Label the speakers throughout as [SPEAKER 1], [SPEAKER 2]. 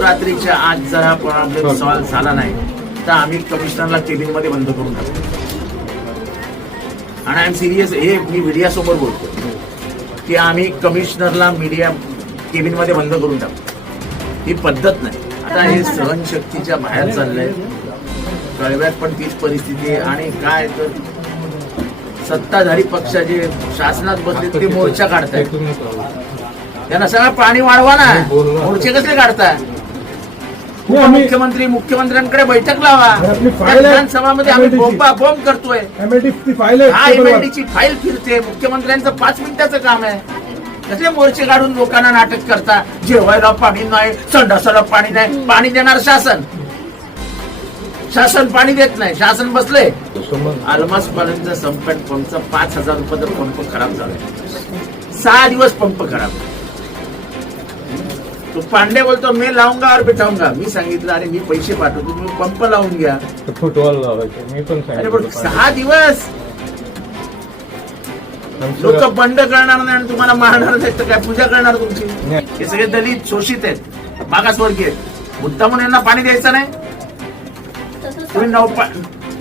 [SPEAKER 1] रात्रीच्या आज जर हा. प्रॉब्लेम सॉल्व्ह झाला नाही तर आम्ही कमिशनरला केबिनमध्ये बंद करून टाकू आणि आय एम सिरियस हे मी मीडिया समोर बोलतो. की आम्ही कमिशनरला मीडिया केबिनमध्ये बंद करून टाकू ही पद्धत नाही. आता हे सहनशक्तीच्या बाहेर चाललंय. कळव्यात पण तीच परिस्थिती आहे. आणि काय तर सत्ताधारी पक्षाचे शासनात बसले ते मोर्चा काढतायत. त्यांना सगळं पाणी वाढवा ना. मोर्चे कसे काढताय? उपमुख्यमंत्री मुख्यमंत्र्यांकडे बैठक लावा. विधानसभामध्ये आम्ही. बोंबा बॉम्ब करतोय. हा
[SPEAKER 2] टेबलवर.
[SPEAKER 1] एमएलडी ची फाईल फिरते. मुख्यमंत्र्यांचं पाच मिनिटाचं काम आहे. कसे मोर्चे काढून लोकांना नाटक करता? जेवायला पाणी नाही संडासाला पाणी नाही. पाणी देणार शासन. शासन पाणी देत नाही. शासन बसले. आलमास पाण्याचं संकट पंपचा पाच हजार रुपयाचा पंप खराब झालाय सहा दिवस पंप खराब. तो पांडे बोलतो मी लावूंगा और बिठाऊंगा. मी सांगितलं अरे मी पैसे पाठवतो तुम्ही पंप लावून घ्या.
[SPEAKER 3] फुटबॉल लावायचे मी पण
[SPEAKER 1] अरे सहा दिवस! लोक बंड करणार नाही आणि तुम्हाला मारणार नाही तर काय पूजा करणार तुमची. हे सगळे दलित शोषित आहेत. मागासवर्गीय आहेत. मुद्दा म्हणून यांना पाणी द्यायचं नाही. तुम्ही नौपा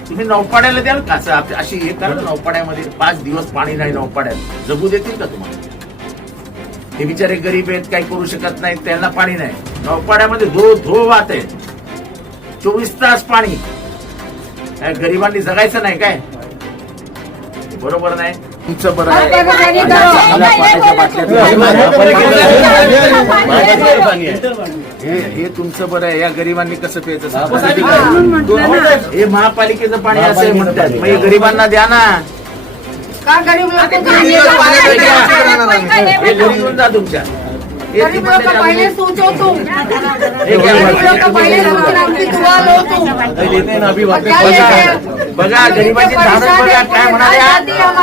[SPEAKER 1] तुम्ही नौपाड्याला द्याल का? असं अशी हे करा नौपाड्यामध्ये पाच दिवस पाणी नाही नौपाड्यात. जगू देतील का तुम्हाला? हे बिचारे गरीब आहेत काही करू शकत नाहीत त्यांना पाणी नाही. नौपाड्यामध्ये धो धो वाहत आहे चोवीस तास पाणी. गरिबांनी जगायचं नाही काय? बरोबर नाही? तुमचं बरं आहे. हे हे तुमचं बरं आहे. या गरिबांनी कसं प्यायचं. हे महापालिकेचं पाणी असं आहे म्हणतात. मग हे गरिबांना द्या ना.
[SPEAKER 4] का गरीब
[SPEAKER 1] घेऊन जा तुमच्या. ती
[SPEAKER 4] गरीब लोग
[SPEAKER 1] म्हणते
[SPEAKER 4] का पहले
[SPEAKER 1] आम्ही-
[SPEAKER 4] सोचो तुम गरीब
[SPEAKER 1] घ्या.
[SPEAKER 4] लोग का पहले सोचो उनकी दुआ लो तुम
[SPEAKER 1] बघा गरिबाची बघा काय म्हणाले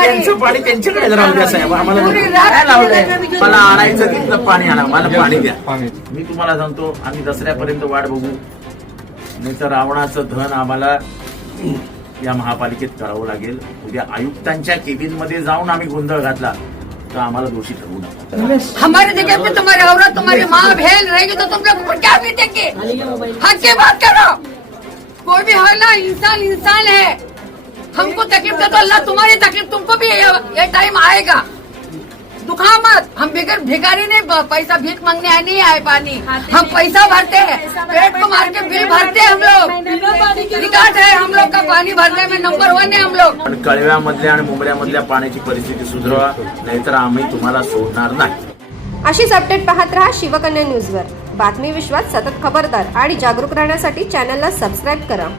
[SPEAKER 1] त्यांचं पाणी त्यांच्याकडे राहू द्या साहेब आम्हाला काय लावलंय? मला आणायचं तिथलं पाणी आणा मला पाणी द्या. मी तुम्हाला सांगतो आम्ही दसऱ्यापर्यंत वाट बघू. नाही तर रावणाचं धन आम्हाला या महापालिकेत करावं लागेल. उद्या आयुक्तांच्या केबिनमध्ये जाऊन आम्ही गोंधळ घातला. तर आम्हाला दोषी ठरवू नका
[SPEAKER 4] हमारे जगह पे तुम्हारी औरत तुम्हारी माँ बहन रहेगी तो तुम लोग ऊपर क्या बीतेंगे हक की बात करो। कोई भी है ना इंसान इंसान है। हमको तकलीफ़ दे तो अल्लाह तुम्हारी तकलीफ़ तुमको भी ये ये टाइम आएगा। दुखा मत। हम बिगर भिखारी नहीं पैसा भीख मांगने आए नहीं आए पानी। हम पैसा भरते हैं। पेट को मार के बिल भरते हैं हम लोग। रिकॉर्ड है हम लोग का पानी भरने में नंबर वन है हम लोग.
[SPEAKER 1] पण कळव्यामधल्या आणि मुंबऱ्यामधल्या पाण्याची परिस्थिती सुधारवा नाहीतर आम्ही तुम्हाला सोडणार नाही.
[SPEAKER 5] अशीच अपडेट पाहत रहा शिवकन्या न्यूजवर बातमी विश्वात सतत खबरदार आणि जागरूक राहण्यासाठी चॅनलला सबस्क्राईब करा.